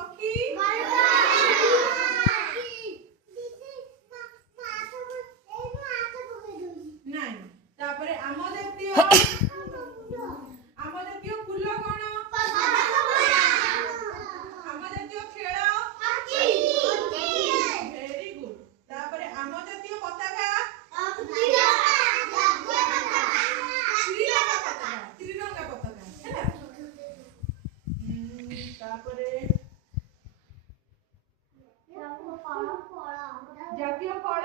ପକ୍ଷୀ ନାଇଁ। ତାପରେ ଆମ ଜାତୀୟ ଫୁଲ କଣ? ଆମ ଜାତୀୟ ଖେଳ ଭେରି ଗୁଡ। ତାପରେ ଆମ ଜାତୀୟ ପତାକା ତ୍ରିରଙ୍ଗା ପତାକା ହେଲା। ତାପରେ ଜାତୀୟ ଫଳ